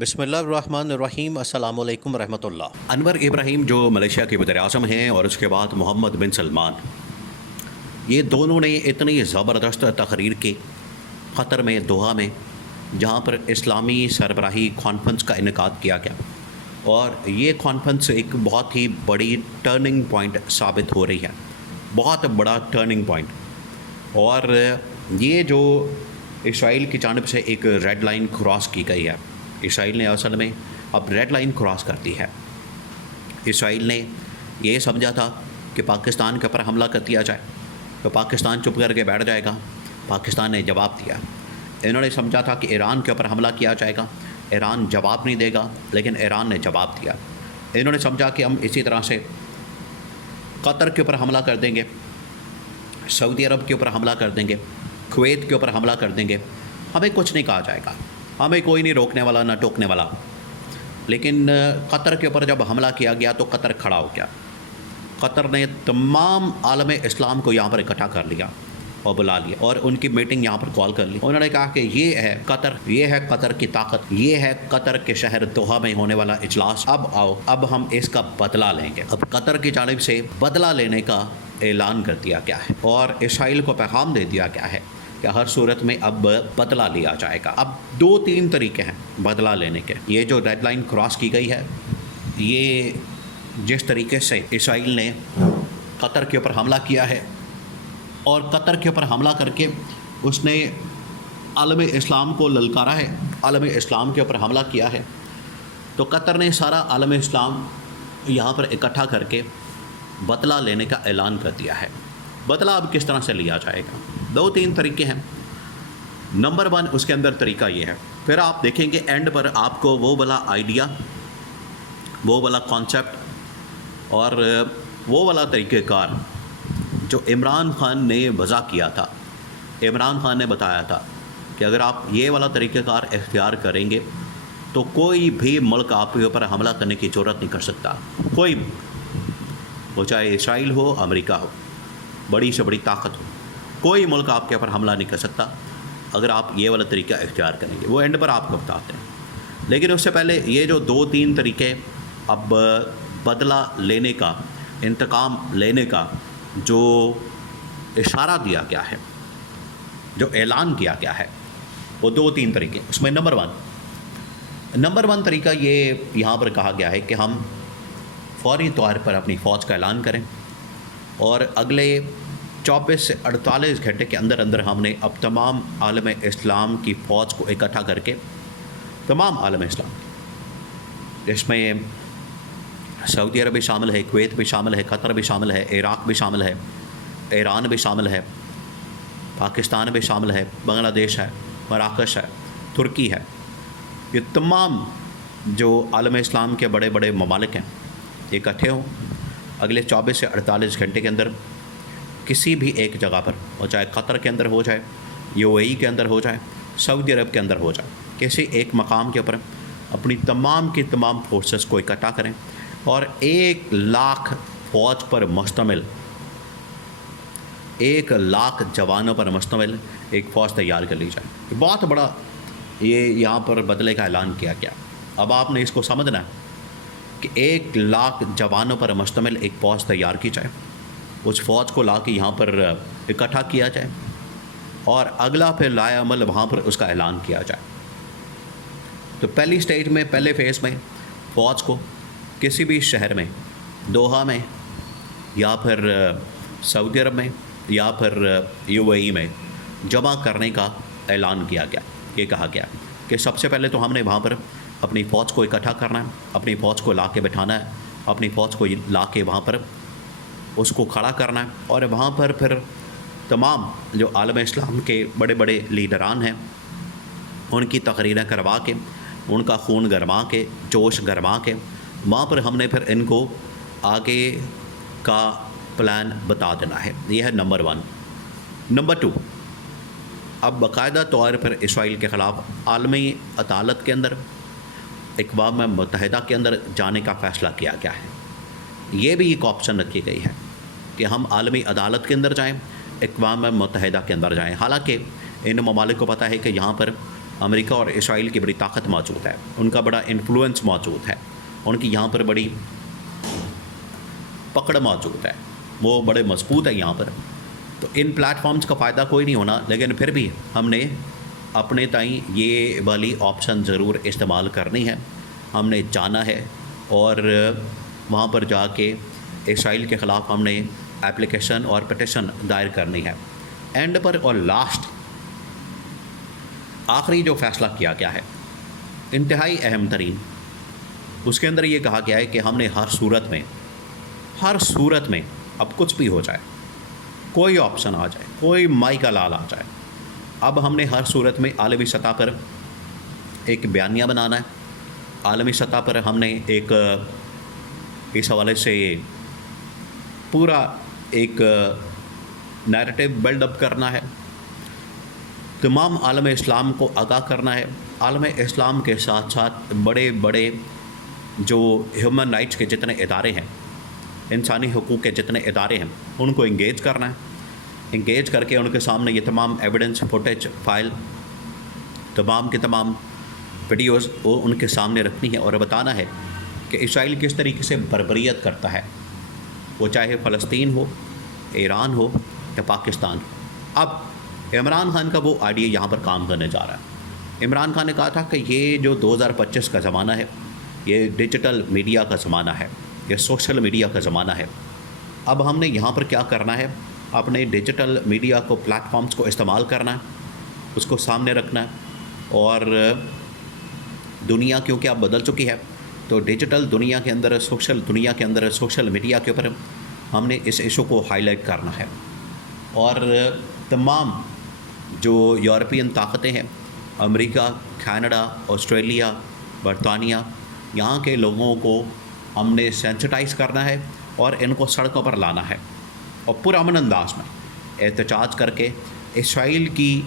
بسم اللہ الرحمن الرحیم۔ السلام علیکم ورحمۃ اللہ۔ انور ابراہیم جو ملیشیا کے وزیر اعظم ہیں اور اس کے بعد محمد بن سلمان، یہ دونوں نے اتنی زبردست تقریر کی قطر میں دوحہ میں، جہاں پر اسلامی سربراہی کانفرنس کا انعقاد کیا گیا، اور یہ کانفرنس ایک بہت ہی بڑی ٹرننگ پوائنٹ ثابت ہو رہی ہے، بہت بڑا ٹرننگ پوائنٹ۔ اور یہ جو اسرائیل کی جانب سے ایک ریڈ لائن کراس کی گئی ہے، اسرائیل نے اصل میں اب ریڈ لائن کراس کر دی ہے۔ اسرائیل نے یہ سمجھا تھا کہ پاکستان کے اوپر حملہ کر دیا جائے تو پاکستان چپ کر کے بیٹھ جائے گا، پاکستان نے جواب دیا۔ انہوں نے سمجھا تھا کہ ایران کے اوپر حملہ کیا جائے گا، ایران جواب نہیں دے گا، لیکن ایران نے جواب دیا۔ انہوں نے سمجھا کہ ہم اسی طرح سے قطر کے اوپر حملہ کر دیں گے، سعودی عرب کے اوپر حملہ کر دیں گے، کویت کے اوپر حملہ کر دیں گے، ہمیں کچھ نہیں کہا جائے گا، ہمیں کوئی نہیں روکنے والا نہ ٹوکنے والا۔ لیکن قطر کے اوپر جب حملہ کیا گیا تو قطر کھڑا ہو گیا۔ قطر نے تمام عالم اسلام کو یہاں پر اکٹھا کر لیا اور بلا لیا، اور ان کی میٹنگ یہاں پر کال کر لی۔ انہوں نے کہا کہ یہ ہے قطر، یہ ہے قطر کی طاقت، یہ ہے قطر کے شہر دوحہ میں ہونے والا اجلاس، اب آؤ، اب ہم اس کا بدلہ لیں گے۔ اب قطر کی جانب سے بدلہ لینے کا اعلان کر دیا گیا ہے، اور اسرائیل کو پیغام دے دیا گیا ہے کہ ہر صورت میں اب بدلہ لیا جائے گا۔ اب 2-3 طریقے ہیں بدلہ لینے کے۔ یہ جو ریڈ لائن کراس کی گئی ہے، یہ جس طریقے سے اسرائیل نے قطر کے اوپر حملہ کیا ہے، اور قطر کے اوپر حملہ کر کے اس نے عالم اسلام کو للکارا ہے، عالم اسلام کے اوپر حملہ کیا ہے، تو قطر نے سارا عالم اسلام یہاں پر اکٹھا کر کے بدلہ لینے کا اعلان کر دیا ہے۔ بدلہ اب کس طرح سے لیا جائے گا؟ 2-3 طریقے ہیں۔ نمبر 1 اس کے اندر طریقہ یہ ہے، پھر آپ دیکھیں گے اینڈ پر آپ کو وہ والا آئیڈیا، وہ والا کانسیپٹ اور وہ والا طریقہ کار جو عمران خان نے وضع کیا تھا۔ عمران خان نے بتایا تھا کہ اگر آپ یہ والا طریقہ کار اختیار کریں گے تو کوئی بھی ملک آپ کے اوپر حملہ کرنے کی جرات نہیں کر سکتا، کوئی بھی، وہ چاہے اسرائیل ہو، امریکہ ہو، بڑی سے بڑی طاقت ہو، کوئی ملک آپ کے اوپر حملہ نہیں کر سکتا اگر آپ یہ والا طریقہ اختیار کریں گے۔ وہ اینڈ پر آپ کو بتاتے ہیں، لیکن اس سے پہلے یہ جو 2-3 طریقے اب بدلہ لینے کا، انتقام لینے کا جو اشارہ دیا گیا ہے، جو اعلان کیا گیا ہے، وہ 2-3 طریقے۔ اس میں نمبر 1 طریقہ یہ یہاں پر کہا گیا ہے کہ ہم فوری طور پر اپنی فوج کا اعلان کریں، اور اگلے 24 سے 48 گھنٹے کے اندر اندر ہم نے اب تمام عالم اسلام کی فوج کو اکٹھا کر کے، تمام عالم اسلام، جس میں سعودی عرب بھی شامل ہے، کویت بھی شامل ہے، قطر بھی شامل ہے، عراق بھی شامل ہے، ایران بھی شامل ہے، پاکستان بھی شامل ہے، بنگلہ دیش ہے، مراکش ہے، ترکی ہے، یہ تمام جو عالم اسلام کے بڑے بڑے ممالک ہیں اکٹھے ہوں اگلے 24 سے 48 گھنٹے کے اندر، کسی بھی ایک جگہ پر، وہ چاہے قطر کے اندر ہو جائے، UAE کے اندر ہو جائے، سعودی عرب کے اندر ہو جائے، کسی ایک مقام کے اوپر اپنی تمام کی تمام فورسز کو اکٹھا کریں، اور 1 لاکھ فوج پر مشتمل، 1 لاکھ جوانوں پر مشتمل ایک فوج تیار کر لی جائے۔ بہت بڑا یہ یہاں پر بدلے کا اعلان کیا گیا۔ اب آپ نے اس کو سمجھنا ہے کہ 1 لاکھ جوانوں پر مشتمل ایک فوج تیار کی جائے، اس فوج کو لا کے یہاں پر اکٹھا کیا جائے، اور اگلا پھر لائے عمل وہاں پر اس کا اعلان کیا جائے۔ تو پہلی سٹیج میں، پہلے فیز میں فوج کو کسی بھی شہر میں، دوحہ میں یا پھر سعودی عرب میں یا پھر UAE میں جمع کرنے کا اعلان کیا گیا۔ یہ کہا گیا کہ سب سے پہلے تو ہم نے وہاں پر اپنی فوج کو اکٹھا کرنا ہے، اپنی فوج کو لا کے بٹھانا ہے، اپنی فوج کو لا کے وہاں پر اس کو کھڑا کرنا ہے، اور وہاں پر پھر تمام جو عالم اسلام کے بڑے بڑے لیڈران ہیں ان کی تقریریں کروا کے، ان کا خون گرما کے، جوش گرما کے، وہاں پر ہم نے پھر ان کو آگے کا پلان بتا دینا ہے۔ یہ ہے نمبر 1۔ نمبر 2، اب باقاعدہ طور پر اسرائیل کے خلاف عالمی عدالت کے اندر، اقوام متحدہ کے اندر جانے کا فیصلہ کیا گیا ہے۔ یہ بھی ایک آپشن رکھی گئی ہے کہ ہم عالمی عدالت کے اندر جائیں، اقوام متحدہ کے اندر جائیں، حالانکہ ان ممالک کو پتہ ہے کہ یہاں پر امریکہ اور اسرائیل کی بڑی طاقت موجود ہے، ان کا بڑا انفلوئنس موجود ہے، ان کی یہاں پر بڑی پکڑ موجود ہے، وہ بڑے مضبوط ہے یہاں پر. تو ان پلیٹ فارمز کا فائدہ کوئی نہیں ہونا، لیکن پھر بھی ہم نے اپنے تائیں یہ والی آپشن ضرور استعمال کرنی ہے. ہم نے جانا ہے اور وہاں پر جا کے اسرائیل کے خلاف ہم نے اپلیکیشن اور پٹیشن دائر کرنی ہے. اینڈ پر اور لاسٹ آخری جو فیصلہ کیا گیا ہے انتہائی اہم ترین، اس کے اندر یہ کہا گیا ہے کہ ہم نے ہر صورت میں اب کچھ بھی ہو جائے، کوئی آپشن آ جائے، کوئی مائی کا لال آ جائے، اب ہم نے ہر صورت میں عالمی سطح پر ایک بیانیہ بنانا ہے. عالمی سطح پر ہم نے ایک اس حوالے سے پورا ایک نیریٹو بلڈ اپ کرنا ہے، تمام عالم اسلام کو آگاہ کرنا ہے. عالم اسلام کے ساتھ ساتھ بڑے بڑے جو ہیومن رائٹس کے جتنے ادارے ہیں، انسانی حقوق کے جتنے ادارے ہیں، ان کو انگیج کرنا ہے. انگیج کر کے ان کے سامنے یہ تمام ایویڈنس، فوٹیج، فائل، تمام کے تمام ویڈیوز وہ ان کے سامنے رکھنی ہے اور بتانا ہے کہ اسرائیل کس طریقے سے بربریت کرتا ہے، وہ چاہے فلسطین ہو، ایران ہو یا پاکستان. اب عمران خان کا وہ آئیڈیا یہاں پر کام کرنے جا رہا ہے. عمران خان نے کہا تھا کہ یہ جو 2025 کا زمانہ ہے، یہ ڈیجیٹل میڈیا کا زمانہ ہے، یہ سوشل میڈیا کا زمانہ ہے. اب ہم نے یہاں پر کیا کرنا ہے، اپنے ڈیجیٹل میڈیا کو، پلیٹ فارمز کو استعمال کرنا ہے، اس کو سامنے رکھنا ہے. اور دنیا کیونکہ اب بدل چکی ہے، تو ڈیجیٹل دنیا کے اندر، سوشل دنیا کے اندر، سوشل میڈیا کے اوپر ہم نے اس ایشو کو ہائی لائٹ کرنا ہے. اور تمام جو یورپین طاقتیں ہیں، امریکہ، کینیڈا، آسٹریلیا، برطانیہ، یہاں کے لوگوں کو ہم نے سینسٹائز کرنا ہے اور ان کو سڑکوں پر لانا ہے اور پرامن انداز میں احتجاج کر کے اسرائیل کی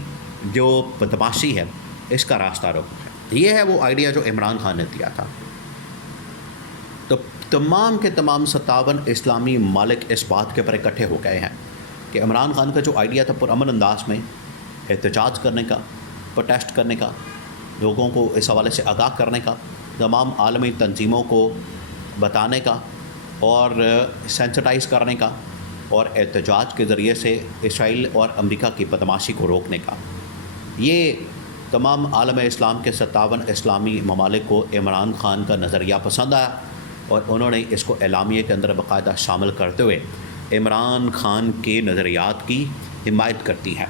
جو بدماشی ہے اس کا راستہ روکنا ہے. یہ ہے وہ آئیڈیا جو عمران خان نے دیا تھا. تو تمام کے تمام 57 اسلامی ممالک اس بات کے پر اکٹھے ہو گئے ہیں کہ عمران خان کا جو آئیڈیا تھا پرامن انداز میں احتجاج کرنے کا، پروٹیسٹ کرنے کا، لوگوں کو اس حوالے سے آگاہ کرنے کا، تمام عالمی تنظیموں کو بتانے کا اور سینسٹائز کرنے کا اور احتجاج کے ذریعے سے اسرائیل اور امریکہ کی بدماشی کو روکنے کا، یہ تمام عالم اسلام کے 57 اسلامی ممالک کو عمران خان کا نظریہ پسند آیا اور انہوں نے اس کو اعلامیے کے اندر باقاعدہ شامل کرتے ہوئے عمران خان کے نظریات کی حمایت کرتی ہے.